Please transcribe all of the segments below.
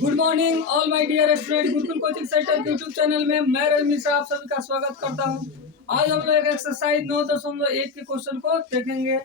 Good morning all my dear student. Gurukul coaching centre YouTube channel में मैं रवि मिश्रा आप सभी का स्वागत करता हूं। आज हम लोग एक्सरसाइज 9.1 के क्वेश्चन को देखेंगे।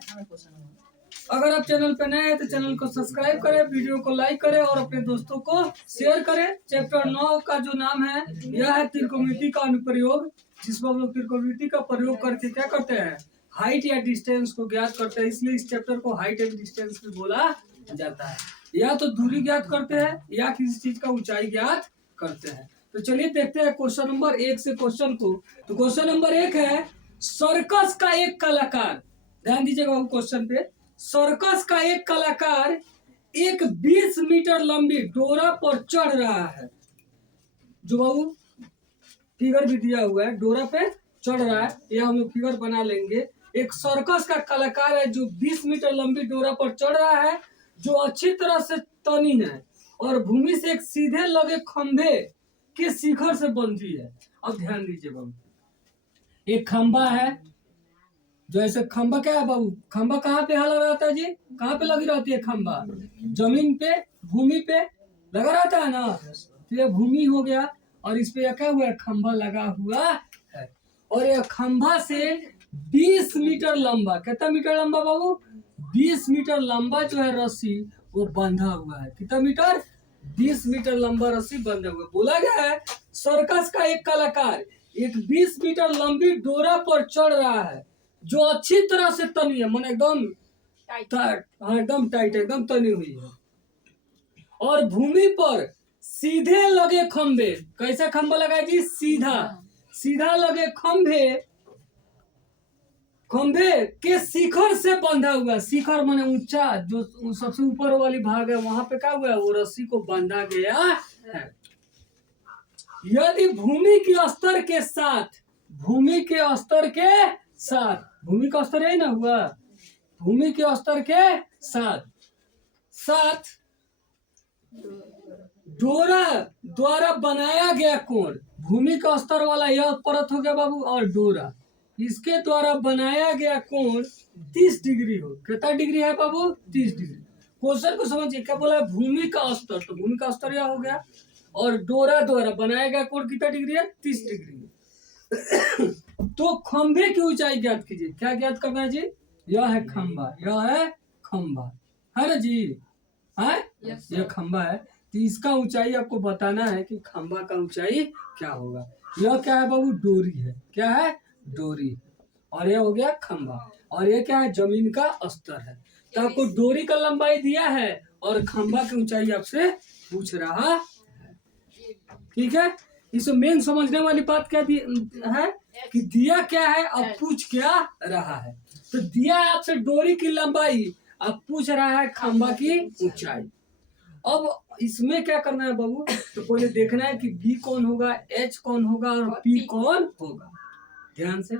अगर आप चैनल पे नए हैं तो चैनल को सब्सक्राइब करें, वीडियो को लाइक करें और अपने दोस्तों को शेयर करें। चैप्टर 9 का जो नाम है यह है त्रिकोणमिति का अनुप्रयोग, जिसमें हम लोग त्रिकोणमिति का प्रयोग करके क्या करते हैं, हाइट या डिस्टेंस को ज्ञात करते हैं। इसलिए इस चैप्टर को हाइट एंड डिस्टेंस भी बोला जाता है। या तो दूरी ज्ञात करते हैं या किसी चीज का ऊंचाई ज्ञात करते हैं। तो चलिए देखते हैं क्वेश्चन नंबर 1 से क्वेश्चन को। तो क्वेश्चन नंबर 1 है, सर्कस का एक कलाकार, ध्यान दीजिएगा क्वेश्चन पे, सर्कस का एक कलाकार एक 20 मीटर लंबी डोरा पर चढ़ रहा है। जो बाबू फिगर भी दिया हुआ है, डोरा पे चढ़ रहा है, यह हम लोग फिगर बना लेंगे। एक सर्कस का कलाकार है जो 20 मीटर लंबी डोरा पर चढ़ रहा है, जो अच्छी तरह से तनी है और भूमि से एक सीधे लगे खंभे के शिखर से बंधी है। अब ध्यान दीजिए बाबू, एक खंभा है, जो ऐसे खंभा क्या है बाबू, खंभा कहाँ पे लगा रहता है जी, कहाँ पे लगी रहती है खंभा, जमीन पे, भूमि पे लगा रहता है ना। तो ये भूमि हो गया और इस पे क्या हुआ है, खंभा लगा हुआ है। और यह खंभा से 20 मीटर लंबा, कितना मीटर लंबा बाबू, 20 मीटर लंबा जो है रस्सी वो बंधा हुआ है। कितना मीटर, 20 मीटर लंबा रस्सी बंधा हुआ है। बोला गया है सर्कस का एक कलाकार एक 20 मीटर लंबी डोरा पर चढ़ रहा है, जो अच्छी तरह से तनी है, मन एकदम टाइट, हाँ एकदम टाइट, एकदम तनी हुई है। और भूमि पर सीधे लगे खंभे, कैसा खंभा लगा जी, सीधा, सीधा लगे खंभे, खंभे के शिखर से बंधा हुआ। शिखर माने ऊंचा, जो सबसे ऊपर वाली भाग है वहां पे क्या हुआ है, वो रस्सी को बांधा गया है। यदि भूमि के स्तर के साथ, भूमि के स्तर के साथ, भूमि का स्तर यही ना हुआ, भूमि के स्तर के साथ साथ डोरा द्वारा बनाया गया कोण, भूमि का स्तर वाला यह परत हो गया बाबू, और डोरा इसके द्वारा बनाया गया कोण 30 डिग्री हो। कितना डिग्री है बाबू, 30 डिग्री। क्वेश्चन को समझिए, क्या बोला है, भूमि का स्तर, तो भूमि का स्तर यह हो गया और डोरा द्वारा बनाया गया कोण कितना डिग्री है, 30 डिग्री। तो खंभे की ऊंचाई ज्ञात कीजिए। क्या ज्ञात करना है जी, यह है खंभा, यह है खंभा, है ना जी, है यह खंभा है। तो इसका ऊंचाई आपको बताना है कि खंभा का ऊंचाई क्या होगा। यह क्या है बाबू, डोरी है, क्या है, डोरी, और यह हो गया खंभा, और यह क्या है, जमीन का स्तर है। तो आपको डोरी का लंबाई दिया है और खंभा की ऊंचाई आपसे पूछ रहा है, ठीक है। इसमें मेन समझने वाली बात क्या है कि दिया क्या है और पूछ क्या रहा है। तो दिया है आपसे डोरी की लंबाई, अब पूछ रहा है खंभा की ऊंचाई। अब इसमें क्या करना है बाबू, तो पहले देखना है कि बी कौन होगा, एच कौन होगा और पी कौन होगा, ध्यान से।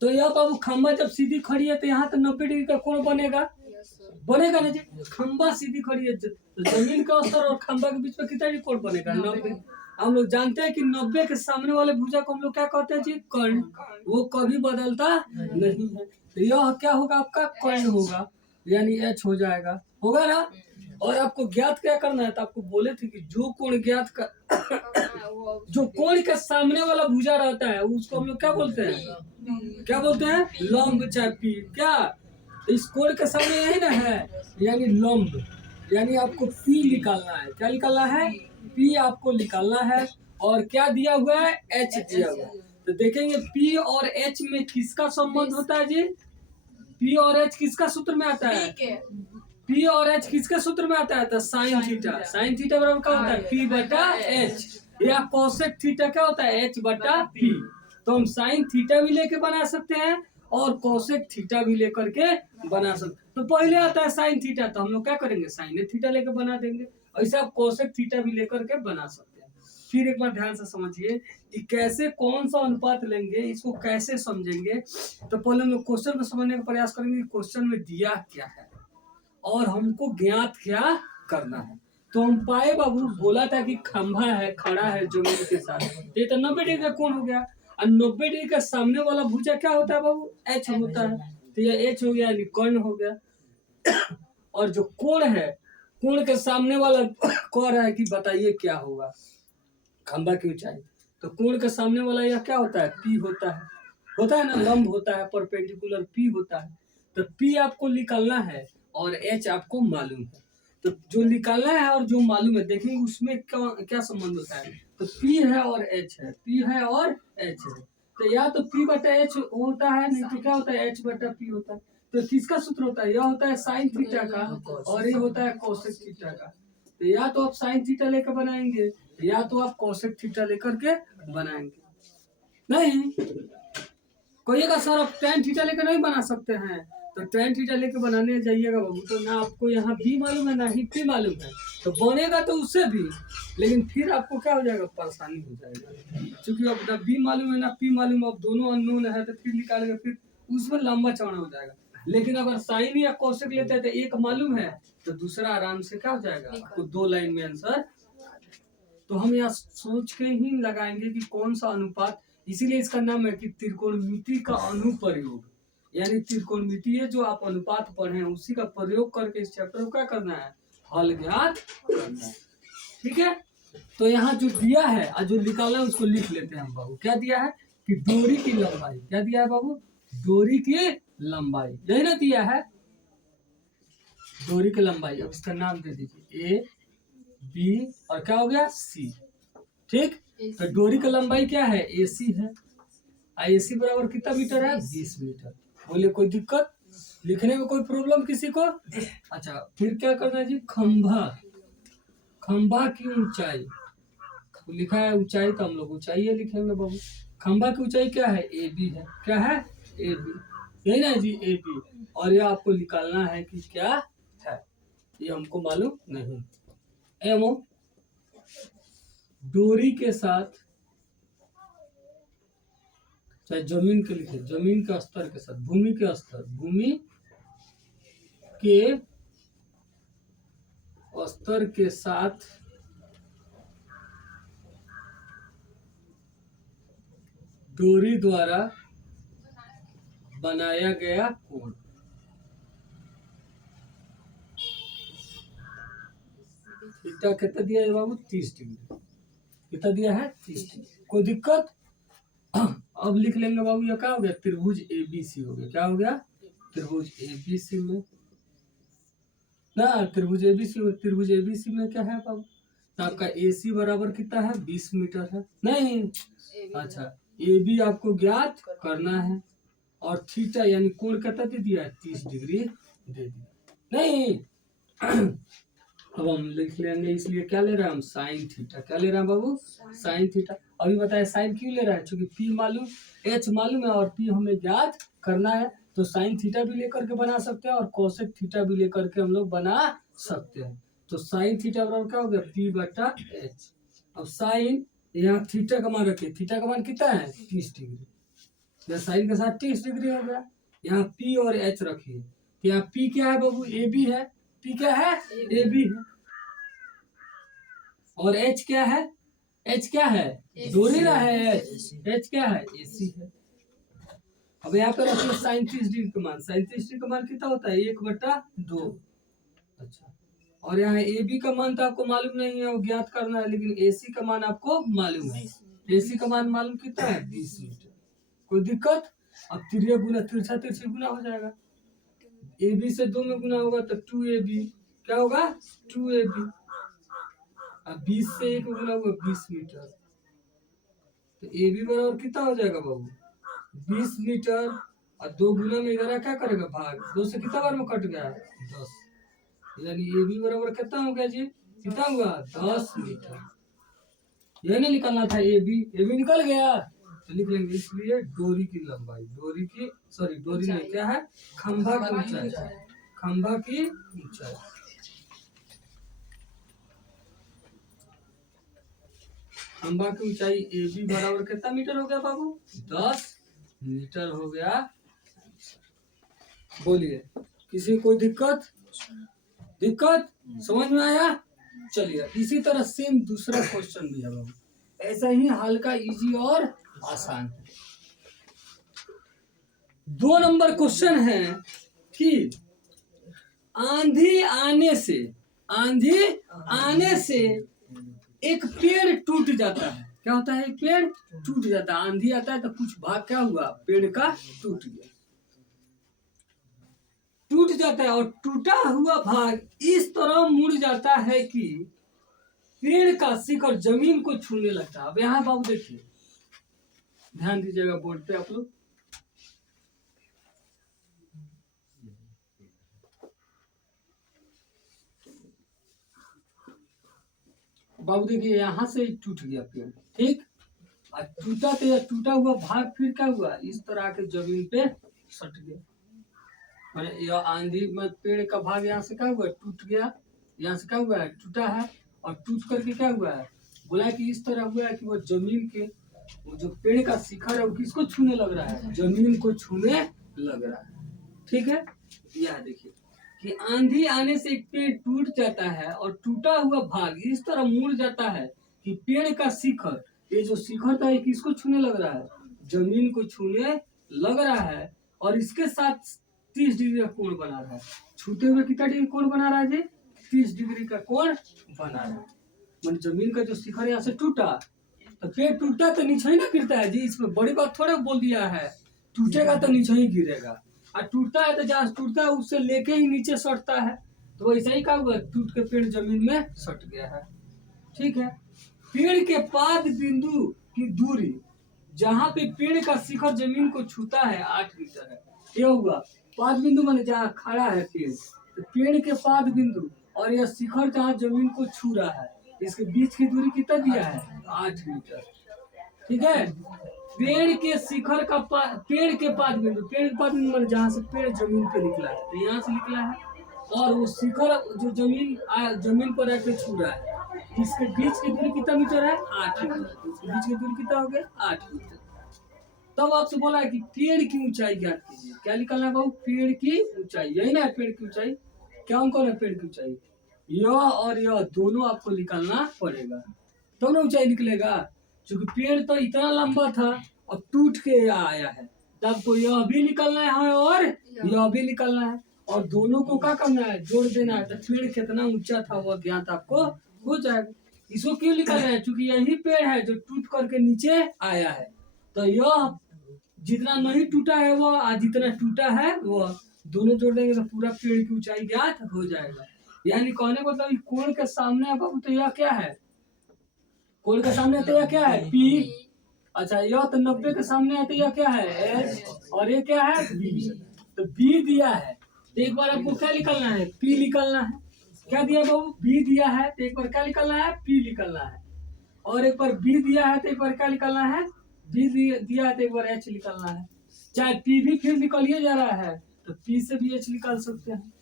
तो यह बाबू खंभा जब सीधी खड़ी है तो यहाँ तो 90 डिग्री का कोण बनेगा, बनेगा ना जी। खंभा सीधी खड़ी है, जमीन का स्तर और खंभा के बीच में कितना डिग्री कोण बनेगा, 90। हम लोग जानते हैं कि 90 के सामने वाले भुजा को हम लोग क्या कहते हैं जी, कर्ण, वो कभी बदलता नहीं है। तो यह क्या होगा, आपका कर्ण होगा, यानी एच हो जाएगा, होगा ना। और आपको ज्ञात क्या करना है, तो आपको बोले थे कि जो कोण ज्ञात कर जो कोण के सामने वाला भुजा रहता है उसको हम लोग क्या बोलते हैं, क्या बोलते हैं, लंब चाहे पी। क्या इस कोण के सामने यही ना है, यानी लंब, यानी आपको पी निकालना है। क्या निकालना है, पी आपको निकालना है। और क्या दिया हुआ है, एच दिया हुआ है। तो देखेंगे पी और एच में किसका संबंध होता है जी, पी और एच किसका सूत्र में आता है, पी और एच किसके सूत्र में आता है, तो साइन थीटा। साइन थीटा बराबर क्या होता है, पी बटा एच, या कोसेक थीटा क्या होता है, एच बटा पी। तो हम साइन थीटा भी लेके बना सकते हैं और कोसेक थीटा भी लेकर के बना सकते हैं। तो पहले आता है साइन थीटा, तो हम लोग क्या करेंगे, साइन थीटा लेकर बना देंगे। ऐसे आप कोसेक थीटा भी लेकर के बना सकते हैं। फिर एक बार ध्यान से समझिए कि कैसे कौन सा अनुपात लेंगे, इसको कैसे समझेंगे। तो पहले हम लोग क्वेश्चन को समझने का प्रयास करेंगे, क्वेश्चन में दिया क्या है और हमको ज्ञात क्या करना है। तो हम पाए बाबू, बोला था कि खंभा है, खड़ा है जमीन के साथ, ये तो 90 डिग्री का कोण हो गया। और 90 डिग्री का सामने वाला भुजा क्या होता है बाबू, एच होता है। तो ये एच हो गया, यानी कर्ण हो गया। और जो कोण है, कोण के सामने वाला कह रहा है कि बताइए क्या होगा खंभा की ऊंचाई। तो कोण के सामने वाला यह क्या होता है, पी होता है ना, लंब होता है, परपेंडिकुलर पी होता है। तो पी आपको निकालना है और एच आपको मालूम है। तो जो निकालना है और जो मालूम है, देखेंगे उसमें क्या क्या संबंध होता है। तो पी है और एच है, पी है और एच है। तो या तो पी बटा एच होता है, नहीं तो क्या होता है, एच बटा पी होता है। तो किसका सूत्र होता है, यह होता है साइन थीटा का और ये होता है कोसेक थीटा का। तो या तो आप साइन थीटा लेकर बनाएंगे या तो आप कोसेक थीटा लेकर के बनाएंगे। नहीं कोई का सर आप टेन थीटा लेकर नहीं बना सकते हैं, तो टेन थीटा लेकर बनाने जाइएगा बाबू तो ना आपको यहाँ बी मालूम है ना ही पी मालूम है, तो बनेगा तो उससे भी, लेकिन फिर आपको क्या हो जाएगा, परेशानी हो जाएगा। क्योंकि अब ना बी मालूम है ना पी मालूम, अब दोनों अननोन है तो फिर निकालेंगे, फिर उसमें लंबा चौड़ा हो जाएगा। लेकिन अगर साइन या कोसेक लेते हैं तो एक मालूम है तो दूसरा आराम से क्या हो जाएगा, आपको 2 लाइन में आंसर। तो हम यहाँ सोच के ही लगाएंगे कि कौन सा अनुपात, इसीलिए इसका नाम है कि त्रिकोणमिति का अनुप्रयोग। यानी त्रिकोणमिति है जो आप अनुपात पढ़े हैं उसी का प्रयोग करके इस चैप्टर को क्या करना है, हल ज्ञात करना है। ठीक है, तो यहाँ जो दिया है और जो निकालना है उसको लिख लेते हैं हम बाबू। क्या दिया है कि डोरी की लंबाई, क्या दिया है बाबू, डोरी की लंबाई, यही ना दिया है, डोरी की लंबाई। अब इसका नाम दे दीजिए ए बी और क्या हो गया सी। ठीक, तो डोरी का लंबाई क्या है, एसी है। एसी बराबर कितना मीटर है, 20 मीटर। बोले कोई दिक्कत, लिखने में कोई प्रॉब्लम किसी को। अच्छा फिर क्या करना है जी, खंभा, खंभा की ऊंचाई लिखा है, ऊंचाई तो हम लोग ऊंचाई लिखेंगे बाबू। खंभा की ऊंचाई क्या है, ए बी है। क्या है, ए बी, यही ना जी, ए बी। और ये आपको निकालना है कि क्या है, ये हमको मालूम नहीं। एवं डोरी के साथ, चाहे जमीन के लिखे, जमीन के स्तर के साथ, भूमि के स्तर, भूमि के स्तर के साथ डोरी द्वारा बनाया गया कोण। थीटा कितना दिया है बाबू, 30 डिग्री। कितना दिया है, 30 डिग्री। कोई दिक्कत। अब लिख लेंगे बाबू, ये क्या हो गया, त्रिभुज एबीसी हो गया। क्या हो गया, त्रिभुज एबीसी में ना, त्रिभुज एबीसी, त्रिभुज एबीसी में क्या है बाबू, तो आपका एसी बराबर कितना है, 20 मीटर है। नहीं अच्छा, ए बी आपको ज्ञात करना है और थीटा यानी कोण कितना दे दिया है, 30 डिग्री दे दिया। नहीं अब हम लिख लेंगे, इसलिए क्या ले रहे हैं हम, साइन थीटा। क्या ले रहे हैं बाबू, साइन थीटा। अभी बताए साइन क्यों ले रहा है, क्योंकि पी मालूम, एच मालूम है और पी हमें ज्ञात करना है। तो साइन थीटा भी लेकर के बना सकते हैं और कोसेक थीटा भी लेकर के हम लोग बना सकते हैं। तो साइन थीटा बराबर क्या हो गया, पी बटा एच। अब साइन, यहाँ थीटा का मान रखिए, थीटा का मान कितना है, 30 डिग्री। साइन के साथ 30 डिग्री हो गया। यहाँ पी और एच रखिए, यहाँ पी क्या है बाबू, ए बी है। पी क्या है, ए बी है। और एच क्या है, एच क्या है, डोरी ना है, एच क्या है, एसी है। अब यहाँ पे रखिए साइन 30 डिग्री का मान, साइन 30 डिग्री का मान कितना होता है, 1/2। अच्छा, और यहाँ ए बी का मान तो आपको मालूम नहीं है, वो ज्ञात करना है, लेकिन एसी का मान आपको मालूम है। एसी का मान मालूम कितना है, 20 मीटर। कोई दिक्कत। अब तिरछा गुना, तिरछा तिरछी गुना हो जाएगा, ए बी से 2 में गुना होगा तो 2ab, क्या होगा, 2ab। अब 20 से 1 गुना हुआ 20 मीटर, तो ए बी बराबर कितना हो जाएगा बाबू, 20 मीटर। और 2 गुना में इधर क्या करेगा, भाग 2 से कितना बार में कट गया, 10। यानी ए बी बराबर कितना हो गया जी, कितना हुआ, 10 मीटर। यह नहीं निकालना था, ए बी निकल गया तो लिख लेंगे। इसलिए डोरी की लंबाई, डोरी की, सॉरी डोरी नहीं, क्या है, खंभा की ऊंचाई, खंभा की ऊंचाई, खंभा की ऊंचाई ए बी बराबर कितना मीटर हो गया बाबू, 10 मीटर हो गया। बोलिए किसी कोई दिक्कत, दिक्कत समझ में आया। चलिए इसी तरह सेम दूसरा क्वेश्चन भी है बाबू, ऐसा ही हल्का इजी और आसान है। 2 नंबर क्वेश्चन है कि आंधी आने से आंधी आने से एक पेड़ टूट जाता है। क्या होता है? एक पेड़ टूट जाता है। आंधी आता है तो कुछ भाग क्या हुआ? पेड़ का टूट गया, टूट जाता है। और टूटा हुआ भाग इस तरह मुड़ जाता है कि पेड़ का शिखर जमीन को छूने लगता है। अब यहाँ बाबू देखिए, ध्यान दीजिएगा बोर्ड पे आप लोग। बाबू देखिए, यहाँ से टूट गया पेड़, ठीक। और टूटा तो यह टूटा हुआ भाग फिर क्या हुआ? इस तरह के जमीन पे सट गया। मैंने यह आंधी में पेड़ का भाग यहाँ से क्या हुआ? टूट गया। यहाँ से क्या हुआ है? टूटा है। और टूट करके क्या हुआ है? बोला कि इस तरह हुआ है कि वो जमीन के, वो जो पेड़ का शिखर है वो किसको छूने लग रहा है? जमीन को छूने लग रहा है, ठीक है। यह देखिए कि आंधी आने से एक पेड़ टूट जाता है और टूटा हुआ भाग इस तरह मुड़ जाता है कि पेड़ का शिखर, ये जो शिखर था ये किसको छूने लग रहा है? जमीन को छूने लग रहा है। और इसके साथ 30 डिग्री का कोण बना रहा है। छूते हुए कितना डिग्री कोण बना रहा है जी? 30 डिग्री का कोण बना रहा है। मन जमीन का जो शिखर यहाँ से टूटा, तो पेड़ टूटा तो नीचे ही ना गिरता है जी। इसमें बड़ी बात थोड़ा बोल दिया है, टूटेगा तो नीचे ही गिरेगा। और टूटता है तो जहाँ टूटता है उससे लेके ही नीचे सटता है। तो वैसा ही क्या हुआ? टूट के पेड़ जमीन में सट गया है, ठीक है। पेड़ के पाद बिंदु की दूरी जहाँ पे पेड़ का शिखर जमीन को छूता है 8 मीटर है। ये हुआ पाद बिंदु, माने जहाँ खड़ा है पेड़, तो पेड़ के पाद बिंदु और यह शिखर जहाँ जमीन को छू रहा है, इसके बीच की दूरी कितना दिया है? 8 मीटर, ठीक है। पेड़ के शिखर का पेड़ के पाद बिंदु माने जहाँ से पेड़ जमीन पे निकला है, तो यहाँ से निकला है। और वो शिखर जो जमीन पर आके छू रहा है, इसके बीच की दूरी कितना मीटर है? 8 मीटर। इसके बीच की दूरी कितना हो गया? 8 मीटर। तब आपसे बोला है कि पेड़ की ऊंचाई ज्ञात कीजिए। क्या निकलना है बाबू? पेड़ की ऊंचाई, यही ना है पेड़ की ऊंचाई। क्या कौन है पेड़ की ऊंचाई? यह और यह दोनों आपको निकालना पड़ेगा, दोनों ऊंचाई निकलेगा। क्योंकि पेड़ तो इतना लंबा था और टूट के आया है, तब को यह भी निकलना है और यह भी निकलना है। और दोनों को क्या करना है? जोड़ देना है। तो पेड़ कितना ऊंचा था वह ज्ञात आपको हो जाएगा। इसको क्यों निकल रहा है? क्योंकि यही पेड़ है जो टूट करके नीचे आया है। तो यह जितना नहीं टूटा है वो, आज जितना टूटा है वो, दोनों जोड़ देंगे तो पूरा पेड़ की ऊंचाई ज्ञात हो जाएगा। यानी कहने को मतलब कोण के सामने है बाबू, तो यह क्या है? कोण के सामने तो यह क्या है? पी। अच्छा, यह तो 90 के सामने है तो यह क्या है? एच। और ये क्या है? बी। तो बी दिया है तो एक बार आपको क्या निकलना है? पी निकलना है। क्या दिया बाबू? बी दिया है तो एक बार क्या निकलना है? पी निकलना है। और एक बार बी दिया है तो एक बार क्या निकलना है? बी दिया है तो एक बार एच निकलना है। चाहे पी भी फिर निकलिए जा रहा है तो पी से भी एच निकाल सकते हैं।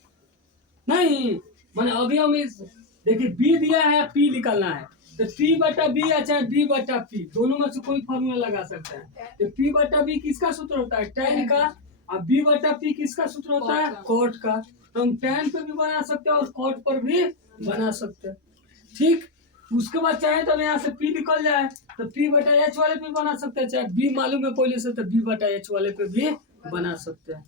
नहीं माने अभी हम इस देखिए, बी दिया है, पी निकलना है, तो पी बटा बी या चाहे बी बटा पी, दोनों में से कोई फॉर्मूला लगा सकते हैं। तो पी बटा बी किसका सूत्र होता है? टैन का। और बी बटा पी किसका सूत्र होता है? कॉट का। तो हम टैन पे भी बना सकते हैं और कॉट पर भी बना सकते हैं, ठीक। उसके बाद चाहे तो यहाँ से पी निकल जाए तो पी बटा एच वाले पे बना सकते हैं। चाहे बी मालूम है पहले से तो बी बटा एच वाले पे भी बना सकते हैं।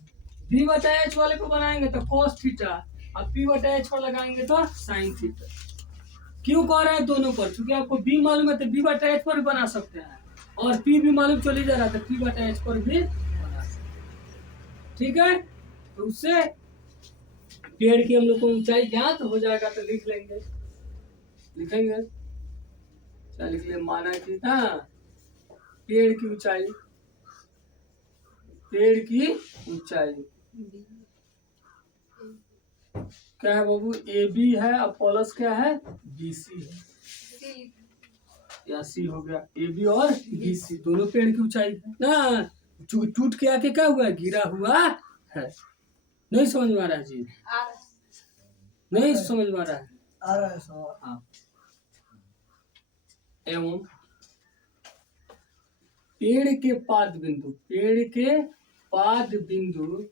बी बटा एच वाले पे बनाएंगे तो cos थीटा, अब पी बटा एच पर लगाएंगे तो साइन थीटा। क्यों कह रहे हैं दोनों पर? क्योंकि आपको बी मालूम है तो बी बटा एच पर भी बना सकते हैं, और पी भी मालूम चली जा रहा है तो पी बटा एच पर भी बना सकते हैं, ठीक है। तो उससे पेड़ की हम लोग को ऊंचाई ज्ञात हो जाएगा। तो लिख लेंगे, लिखेंगे, क्या लिख ले? माना कि हाँ, पेड़ की ऊंचाई, पेड़ की ऊंचाई क्या है बाबू? ए बी है और प्लस क्या है? बी सी है, या सी हो गया। ए बी और बी सी दोनों पेड़ की ऊंचाई है ना। टूट के आके क्या हुआ? गिरा हुआ है। नहीं समझ में आ रहा है जी? नहीं समझ में आ रहा है? आ रहा है सर। हाँ। एवं पेड़ के पाद बिंदु, पेड़ के पाद बिंदु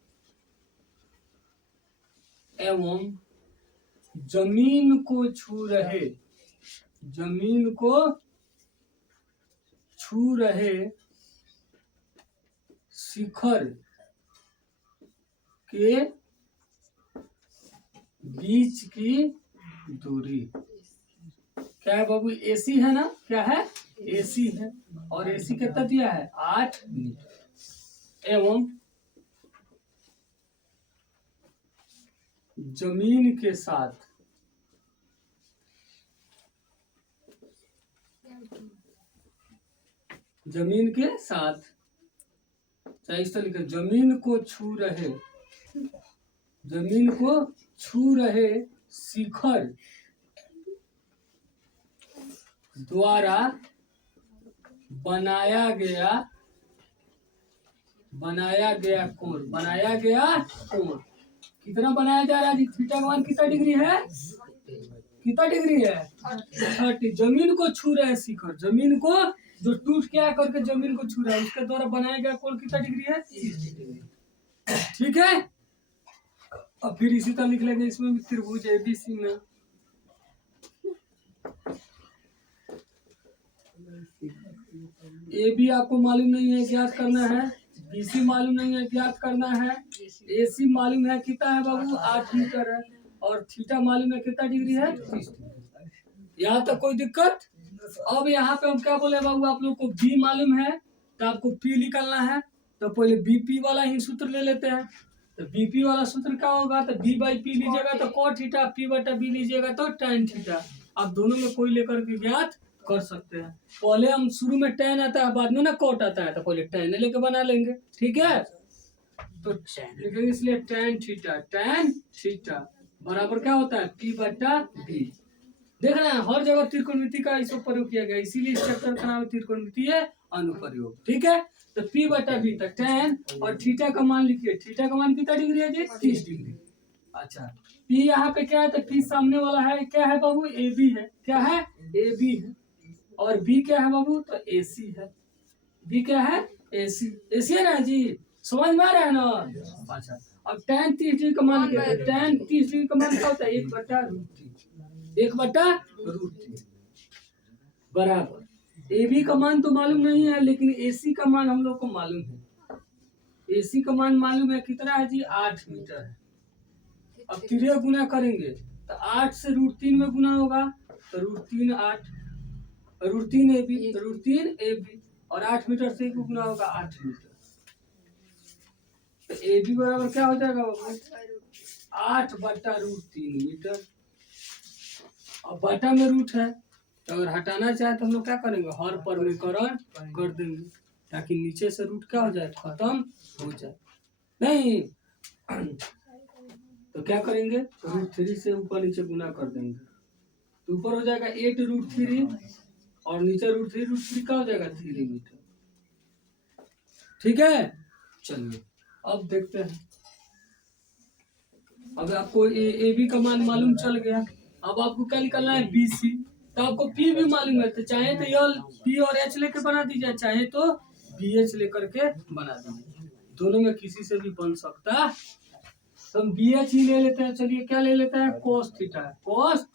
एवं जमीन को छू रहे, जमीन को छू रहे शिखर के बीच की दूरी क्या है बाबू? एसी है ना, क्या है? एसी है। और एसी कितना दिया है? 8 मीटर। एवं जमीन के साथ चाहे इस तरह लिखे, जमीन को छू रहे शिखर द्वारा बनाया गया कोण कितना बनाया जा रहा है जी? थीटा का मान कितना डिग्री है? 30। जमीन को छू रहे शिखर, जमीन को जो टूट के करके जमीन को छू रहा है, उसके द्वारा बनाया गया कोण कितना डिग्री है? 30 डिग्री। ठीक है। अब फिर इसी तरह लिख लेंगे इसमें भी त्रिभुज एबीसी में ए बी आपको मालूम नहीं है, ज्ञात करना है। बीसी मालूम नहीं है, ज्ञात करना है। एसी मालूम है कितना है बाबू? 8 मीटर है। और थीटा मालूम है कितना डिग्री है? 30 डिग्री। यहाँ तक कोई दिक्कत? अब यहाँ पे हम क्या बोले बाबू, आप लोग को बी मालूम है तो आपको पी निकालना है। तो पहले बीपी वाला ही सूत्र ले लेते हैं। तो बीपी वाला सूत्र क्या होगा? तो बी बाई पी लीजिएगा तो कॉट थीटा, पी बटा बी लीजिएगा तो tan थीटा। आप दोनों में कोई लेकर के ज्ञात कर सकते हैं। पहले हम शुरू में tan आता है, बाद में ना कॉट आता है, तो पहले tan लेके बना लेंगे। ठीक है। तो लिखेंगे इसलिए tan थीटा बराबर क्या होता है? पी बटा बी। देख रहे हैं हर जगह त्रिकोणमिति का इसको प्रयोग किया गया, इसीलिए इस चैप्टर का नाम है त्रिकोणमितीय अनुप्रयोग। ठीक है। तो पी बटा बी तक tan और थीटा का मान लिखिए। थीटा का मान कितना डिग्री है जी? 30 डिग्री। अच्छा, पी यहाँ पे क्या है? तो पी सामने वाला है, क्या है बाबू? ए बी है। क्या है? ए बी है। और बी क्या है बाबू? तो ए सी है। बी क्या है? ए सी। ए सी है ना जी? समझ में आ रहा है ना? अच्छा, अब tan 30 डिग्री का मान क्या है? tan 30 डिग्री का मान क्या होता है? 1/√3 बराबर। ए बी का मान तो मालूम नहीं है, लेकिन एसी का मान हम लोग को मालूम है। एसी का मान मालूम है कितना है जी? 8 मीटर है। अब तिरे गुना करेंगे तो 8 से √3 में गुना होगा तो √3 8, √3 ए बी, √3 ए बी, और 8 मीटर से गुना होगा 8 मीटर। तो ए बी बराबर क्या हो जाएगा बाबू? 8/√3 मीटर। अब बटा में रूट है, तो अगर हटाना चाहे तो हम लोग क्या करेंगे? हर परमीकरण कर देंगे ताकि नीचे से रूट क्या हो जाए? खत्म हो जाए। नहीं तो क्या करेंगे? √3 से ऊपर नीचे गुना कर देंगे तो ऊपर हो जाएगा 8√3 और नीचे √3 क्या हो जाएगा? 3 मीटर। ठीक है। चलिए अब देखते हैं। अब आपको ए बी का मान मालूम चल गया। अब आपको क्या निकालना है? B C. तो आपको पी भी मालूम है, तो चाहे तो यह पी और एच लेके बना दीजिए, चाहे तो बी एच लेकर के बना दीजिए। दोनों में किसी से भी बन सकता। तो हम बी एच ही ले लेते हैं। चलिए क्या ले लेते हैं? Cos theta. कोस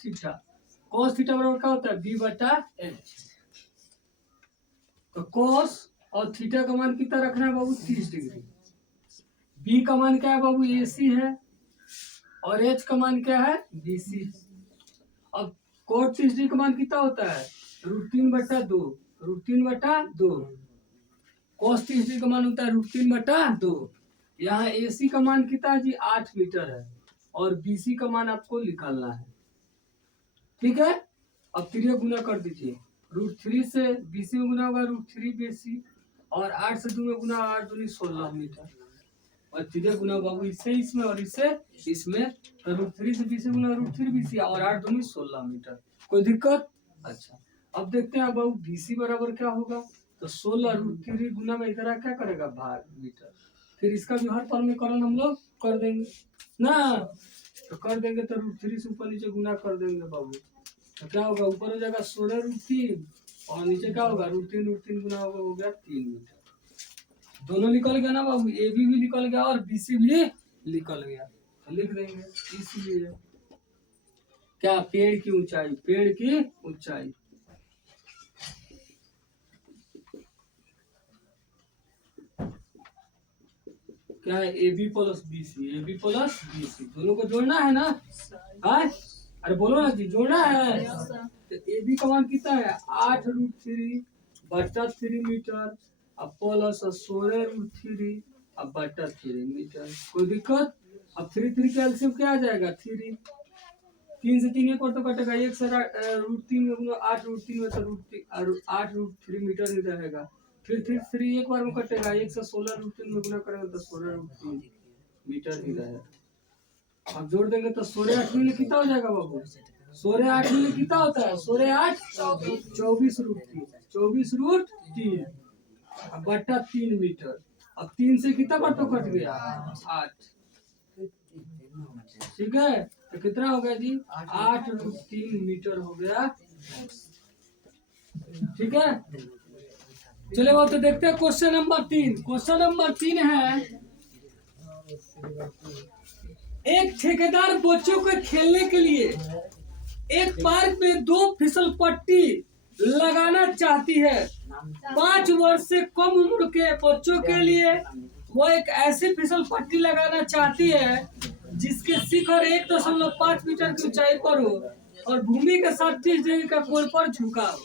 थीटा बराबर क्या होता है? बी बटा एच। तो कोस और थीटा का मान कितना रखना है बाबू? 30 डिग्री। बी का मान क्या है बाबू? ए सी है। और एच का मान क्या है? B C. अब कोट 30 डिग्री का मान कितना होता है? √3/2। √3/2। कोस 30 डिग्री का मान होता है √3/2। यहाँ एसी का मान कितना है जी? 8 मीटर है। और बीसी का मान आपको निकालना है। ठीक है। अब 3 गुना कर दीजिए। √3 से बीसी में गुना होगा √3 बीसी, और 8 से 2 में गुना 8 दूनी 16 मीटर। और 3 गुना बाबू इससे इसमें और इससे इसमें, तो √3 से बीसी गुना √3 बीसी, और 8 दूनी 16 मीटर। कोई दिक्कत? अच्छा, अब देखते हैं बाबू बीसी बराबर क्या होगा। तो 16 √3 गुना में इधर क्या करेगा? भाग मीटर। फिर इसका भी हर परमीकरण हम लोग कर देंगे ना। तो कर देंगे तो √3 से ऊपर नीचे गुना कर देंगे बाबू, तो क्या होगा? ऊपर हो जाएगा 16 √3 और नीचे क्या होगा? √3 गुना होगा, हो गया 3 मीटर। दोनों निकल गया ना बाबू? ए बी भी निकल गया और बी सी भी निकल गया। तो लिख देंगे इसलिए क्या? पेड़ की ऊंचाई क्या है? A B plus B C. दोनों को जोड़ना है ना? हाँ। अरे बोलो ना जी, जोड़ना है। तो ए बी का मान कितना है 8√3/3 मीटर अब प्लस 16√3 अब बटा 3 मीटर। कोई दिक्कत? अब 3 का एलसीएम क्या आ जाएगा 3। 3 से 3 एक और तो कटेगा, 1 से √3 में 8√3 में तो √8√3 मीटर ही रहेगा। फिर 3 एक बार में कटेगा, 1 से 16√3 में गुना करेंगे तो 16√3 मीटर ही रहेगा। अब जोड़ देंगे तो 16 8 कितना हो जाएगा बाबू? 16 8 कितना होता है? 16 8 24√3 24√3 अब बटा 3 मीटर। अब 3 से कितना बार तो कट गया 8। ठीक है, तो कितना हो गया जी 8√3 मीटर हो गया। ठीक है, चले वो तो देखते हैं क्वेश्चन नंबर 3। क्वेश्चन नंबर 3 है, एक ठेकेदार बच्चों को खेलने के लिए एक पार्क में 2 फिसल पट्टी लगाना चाहती है। 5 वर्ष से कम उम्र के बच्चों के लिए वो एक ऐसी फिसल पट्टी लगाना चाहती है जिसके शिखर 1.5 मीटर की ऊंचाई पर हो और भूमि के साथ 30 डिग्री का कोण पर झुका हो,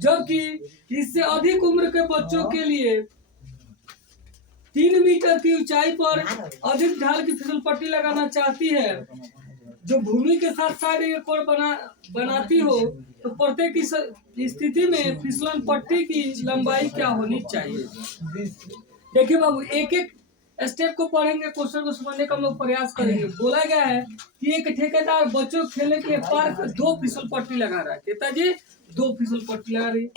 जबकि इससे अधिक उम्र के बच्चों के लिए 3 मीटर की ऊंचाई पर अधिक ढाल की फिसल पट्टी लगाना चाहती है जो भूमि के साथ 60 डिग्री कोण बनाती हो। तो प्रत्येक स्थिति में फिसलन पट्टी की लंबाई क्या होनी चाहिए? देखिए बाबू, एक एक स्टेप को पढ़ेंगे, क्वेश्चन को समझने का हम लोग प्रयास करेंगे। बोला गया है कि एक ठेकेदार बच्चों खेलने के लिए पार्क में 2 फिसल पट्टी लगा रहा है। कहता जी 2 फिसल पट्टी लगा रही,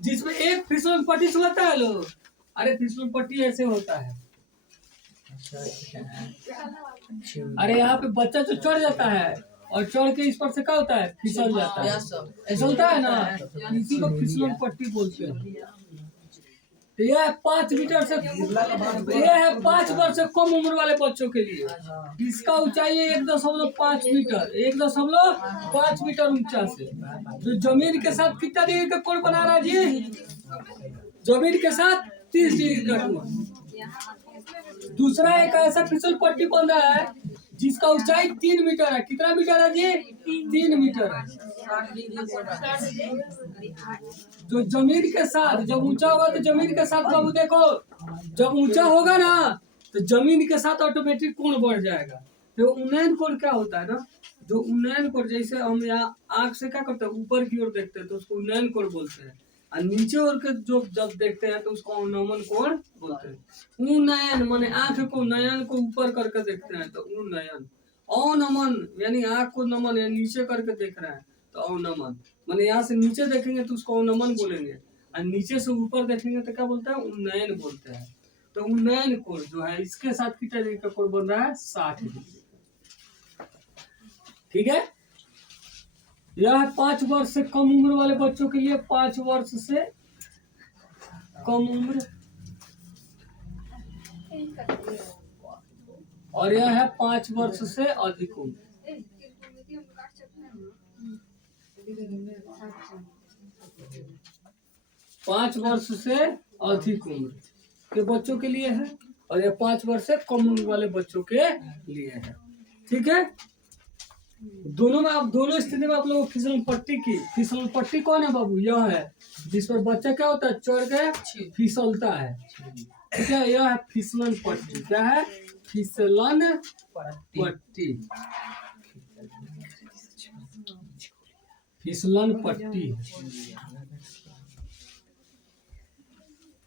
जिसमें एक फिसल पट्टी चलाता है लोग। अरे फिसल पट्टी ऐसे होता है, अरे यहाँ पे बच्चा जो चढ़ जाता है और चढ़ के इस पर से क्या होता है फिसल जाता है, ऐसा होता है ना, इसी को फिसलन पट्टी बोलते हैं। तो यह है 5 मीटर से, यह है 5 वर्ष से कम उम्र वाले बच्चों के लिए। इसका ऊंचाई है 1.5 मीटर, 1.5 मीटर ऊंचा से, जो जमीन के साथ कितना डिग्री का कोण बना रहा है जी? जमीन के साथ 30 डिग्री का कोण। दूसरा एक ऐसा फिसल पट्टी बन रहा है जिसका ऊंचाई 3 मीटर है। कितना मीटर है जी? 3 मीटर है, जो जमीन के साथ जब ऊंचा होगा तो जमीन के साथ बाबू देखो, जब ऊंचा होगा ना तो जमीन के साथ ऑटोमेटिक कोण बढ़ जाएगा। तो उन्नयन कोण क्या होता है ना, जो उन्नयन कोण, जैसे हम यहाँ आंख से क्या करते हैं ऊपर की ओर देखते हैं तो उसको उन्नयन कोण बोलते हैं, और नीचे ओर के जो जब देखते हैं तो उसको अवनमन कोण बोलते हैं। उन्नयन माने आंख को, नयन को ऊपर करके देखते हैं तो उन्नयन। अवनमन यानी आंख को नमन या नीचे करके देख रहे हैं तो अवनमन। माने यहाँ से नीचे देखेंगे तो उसको अवनमन बोलेंगे, और नीचे से ऊपर देखेंगे तो क्या बोलते हैं उन्नयन बोलते हैं। तो उन्नयन कोण जो है इसके साथ कितना डिग्री का कोण बन रहा है 60 डिग्री। ठीक है, यह है 5 वर्ष से कम उम्र वाले बच्चों के लिए, 5 वर्ष से कम उम्र, और यह है 5 वर्ष से अधिक उम्र। 5 वर्ष से अधिक उम्र के बच्चों के लिए है, और यह 5 वर्ष से कम उम्र वाले बच्चों के लिए है। ठीक है, दोनों में आप दोनों स्थिति में आप लोगों को फिसलन पट्टी की, फिसलन पट्टी कौन है बाबू? यह है जिस पर बच्चा क्या होता है चढ़ के फिसलता है। ठीक है, यह है फिसलन पट्टी। क्या है? फिसलन पट्टी, फिसलन पट्टी।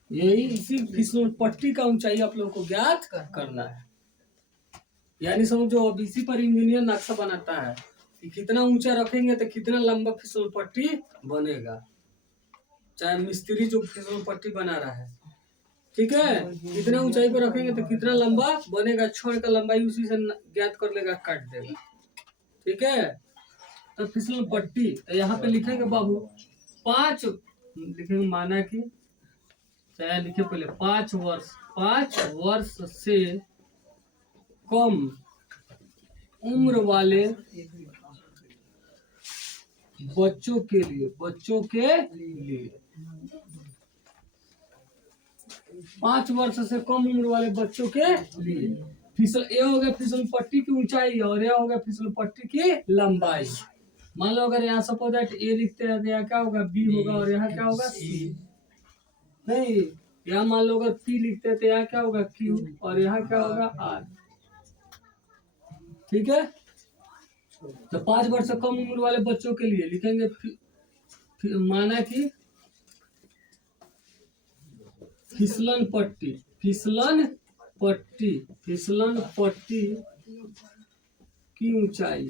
यही इसी फिसलन पट्टी का ऊंचाई आप लोगों को ज्ञात करना है। यानी समझो अब इसी पर इंजीनियर नक्शा बनाता है कि कितना ऊंचा रखेंगे तो कितना लंबा फिसल पट्टी बनेगा, चाहे मिस्त्री जो फिसल पट्टी बना रहा है। ठीक है, कितना ऊंचाई पर रखेंगे तो कितना लंबा बनेगा, छोड़ का लंबाई उसी से ज्ञात कर लेगा, काट देगा। ठीक है, तो फिसल पट्टी तो यहाँ पे लिखेंगे बाबू 5 लिखेंगे, माना कि चाहे लिखे पहले 5 वर्ष से कम उम्र वाले बच्चों के लिए 5 वर्ष से कम उम्र वाले बच्चों के लिए ये हो गया फिसल पट्टी की ऊंचाई और यह हो गया फिसल पट्टी की लंबाई। मान लो अगर यहाँ सपोज दैट ए लिखते हैं तो यहाँ क्या होगा बी होगा और यहाँ क्या होगा सी। नहीं, यहाँ मान लो अगर पी लिखते हैं तो यहाँ क्या होगा क्यू और यहाँ क्या होगा आर। ठीक है, तो 5 वर्ष से कम उम्र वाले बच्चों के लिए लिखेंगे माना कि फिसलन पट्टी की ऊंचाई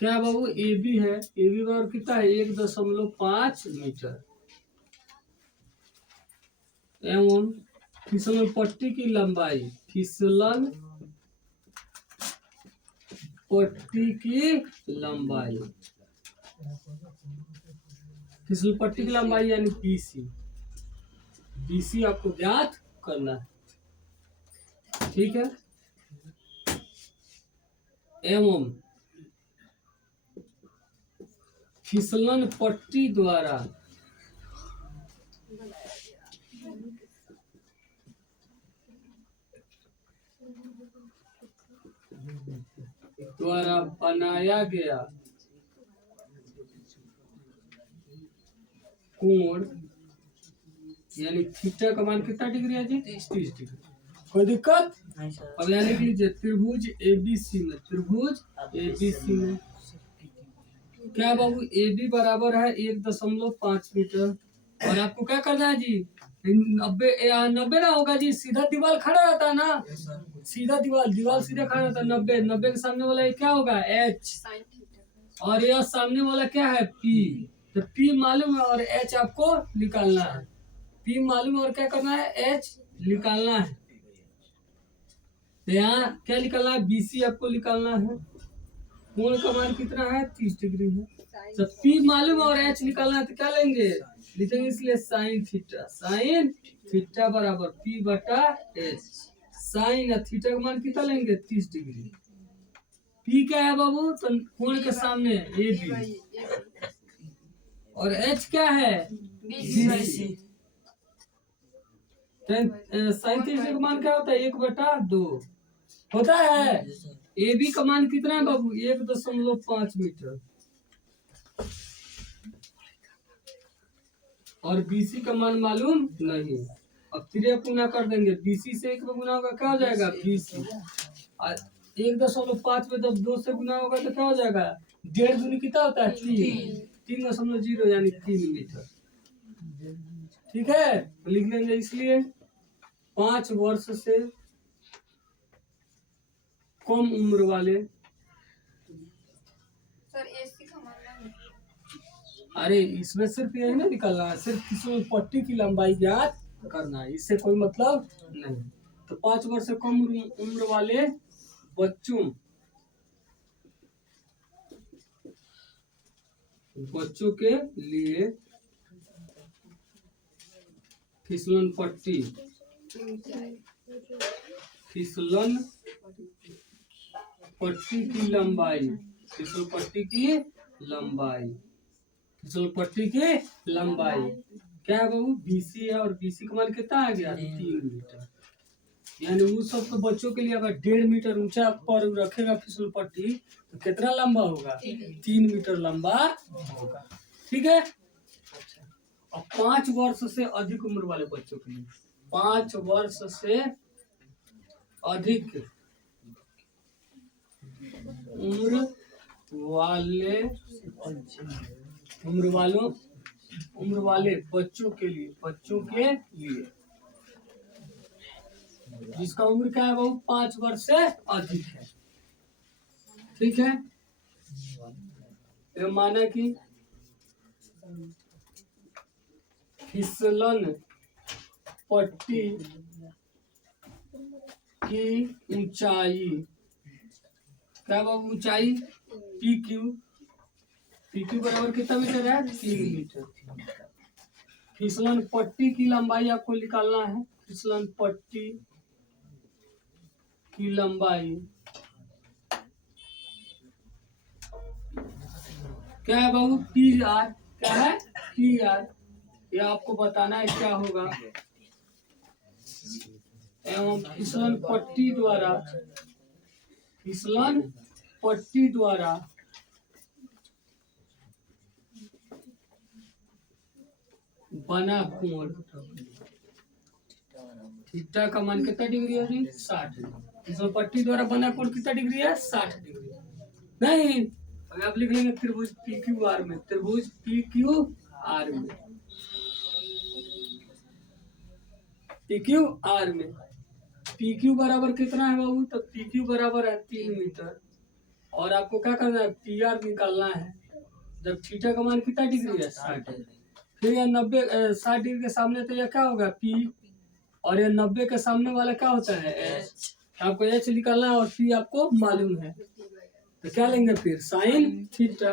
क्या बाबू ए बी है, ए बी बराबर कितना है 1.5 मीटर एवं फिसलन पट्टी की लंबाई फिसल पट्टी की लंबाई यानी बीसी आपको ज्ञात करना है। ठीक है, एवं फिसलन पट्टी द्वारा बनाया गया कोण यानी थीटा का मान कितना डिग्री है जी 30 डिग्री। कोई दिक्कत नहीं सर। अब यहाँ लिख लीजिए त्रिभुज एबीसी में क्या बाबू ए बी बराबर है 1.5 मीटर और आपको क्या करना है जी 90 ना होगा जी, सीधा दीवार खड़ा रहता है ना, सीधा दीवार सीधा खड़ा रहता है 90 के सामने वाला ये क्या होगा एच और यह सामने वाला क्या है पी। तो पी मालूम है और एच आपको निकालना है। पी मालूम है और क्या करना है एच निकालना है। तो यहाँ क्या निकालना है बीसी आपको निकालना है। कोण का मान कितना है 30 डिग्री है। तो पी मालूम है और एच निकालना है तो क्या लेंगे लिखेंगे इसलिए साइन थीटा बराबर पी बटा एच। साइन थीटा का मान कितना लेंगे 30 डिग्री। पी क्या है बाबू तो कोण के सामने ए बी और एच क्या है बीसी। साइन थीटा का मान क्या होता है 1/2 होता है। ए बी का मान कितना है बाबू 1.5 मीटर और बीसी का मान मालूम नहीं। अब 3 गुना कर देंगे, बीसी से 1 गुना होगा क्या हो जाएगा बीसी और 1.5 में जब 2 से गुना होगा तो क्या हो जाएगा 1.5 दूनी कितना होता है 3.0 यानी 3 मीटर। ठीक है, तो लिख लेंगे इसलिए 5 वर्ष से कम उम्र वाले सर एसी का मानना अरे इसमें सिर्फ यही ना निकलना है, सिर्फ फिसल पट्टी की लंबाई ज्ञात करना है, इससे कोई मतलब नहीं। तो 5 वर्ष से कम उम्र वाले बच्चों के लिए फिसलन पट्टी की लंबाई फिसल पट्टी की लंबाई क्या है बाबू बीसी है और बीसी का मान कितना आ गया 3 मीटर। यानी उस सब तो बच्चों के लिए अगर 1.5 मीटर ऊंचा पर रखेगा फिसल पट्टी तो कितना लंबा होगा 3 मीटर लंबा होगा। ठीक है, और 5 वर्ष से अधिक उम्र वाले बच्चों के लिए 5 वर्ष से अधिक उम्र वाले बच्चों के लिए जिसका उम्र क्या है वो 5 वर्ष से अधिक है। ठीक है, ये माना कि फिसलन पट्टी की ऊंचाई क्या बाबू ऊंचाई पी क्यू बराबर कितना मीटर है 3 मीटर। फिसलन पट्टी की लंबाई आपको निकालना है। फिसलन पट्टी की लंबाई क्या है बाबू पी आर क्या है पी आर। ये आपको बताना है क्या होगा एवं फिसलन पट्टी द्वारा बना कोण थीटा का मान कितना डिग्री है जी? 60 डिग्री। इसमें पट्टी द्वारा बना कोण कितना डिग्री है? 60 डिग्री। नहीं, अगर आप लिख लेंगे त्रिभुज पी क्यू आर में, त्रिभुज पी क्यू आर में, पी क्यू आर में पी क्यू बराबर कितना है बाबू? तो पी क्यू बराबर है 3 मीटर और आपको क्या करना है? पी आर निकालना है। जब थीटा का मान कितना डिग्री है? 60 डिग्री। फिर यह 60 डिग्री के सामने तो यह क्या होगा? पी, और यह 90 के सामने वाला क्या होता है? एच। आपको एच निकालना है और पी आपको मालूम है, तो क्या लेंगे फिर? साइन थीटा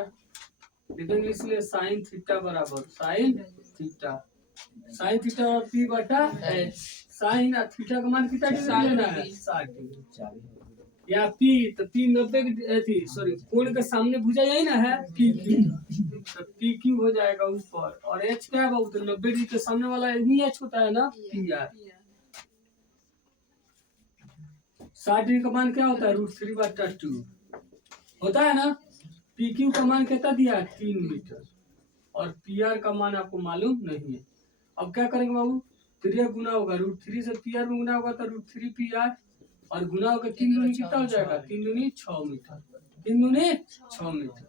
लिखेंगे, इसलिए साइन थीटा बराबर साइन थीटा और पी बटा एच। साइन और थीटा का मान कितना डिग्री लेना है? 60 डिग्री। या पी, तो पी 90 सॉरी कोण के सामने भुजा यही ना है पी क्यू, तो पी क्यू हो जाएगा ऊपर, और एच क्या है बाबू? तो 90 डिग्री के सामने वाला यही एच होता है ना, पी आर। 60 डिग्री का मान क्या होता है? √3/2 होता है ना। पी क्यू का मान कितना दिया है? 3 मीटर, और पी आर का मान आपको मालूम नहीं है। अब क्या करेंगे बाबू? 3 गुना होगा, √3 से पी आर में गुना होगा तो √3 पी आर, और गुना होकर 3 दूनी कितना हो जाएगा? 3 दूनी 6 मीटर, 3 दूनी 6 मीटर।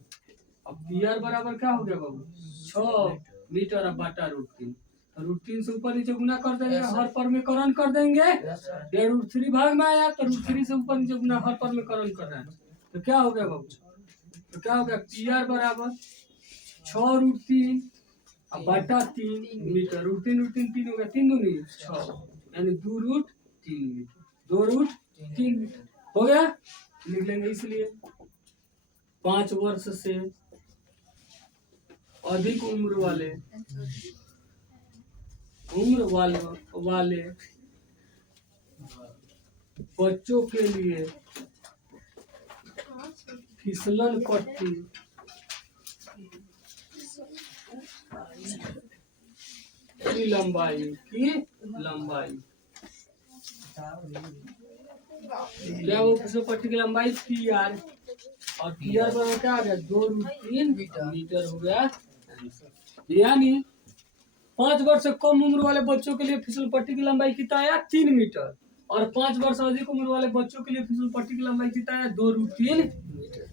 अब पी आर बराबर क्या हो गया बाबू? 6 मीटर अब बटा √3, तो √3 से ऊपर नीचे गुना कर देंगे, हर पर में करण कर देंगे। ये √3 भाग में आया तो √3 से ऊपर नीचे गुना, हर पर में करण कर रहे हैं, तो क्या हो गया बाबू? तो क्या हो गया? पी आर बराबर 6√3 अब बटा 3 मीटर। √3 3 हो गया, 3 दूनी 6, यानी 2√3 मीटर, 2√3 मीटर हो गया। लिख लेंगे, इसलिए 5 वर्ष से अधिक उम्र वाले बच्चों के लिए फिसलन पट्टी की लंबाई क्या वो फिसल पट्टी की लंबाई? पी आर, और पी आर बराबर क्या आ गया? 2√3 मीटर हो गया। यानी 5 वर्ष से कम उम्र वाले बच्चों के लिए फिसल पट्टी की लंबाई कितना आया? 3 मीटर, और 5 वर्ष से अधिक उम्र वाले बच्चों के लिए फिसल पट्टी की लंबाई कितना है? 2√3 मीटर।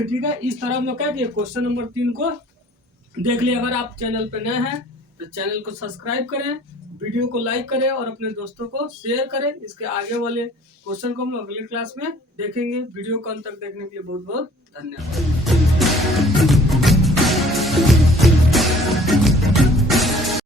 ठीक है, इस तरह हम लोग क्या किए? क्वेश्चन नंबर 3 को देख लिया। अगर आप चैनल पे नए हैं तो चैनल को सब्सक्राइब करें, वीडियो को लाइक करें और अपने दोस्तों को शेयर करें। इसके आगे वाले क्वेश्चन को हम लोग अगली क्लास में देखेंगे। वीडियो को अंत तक देखने के लिए बहुत बहुत धन्यवाद।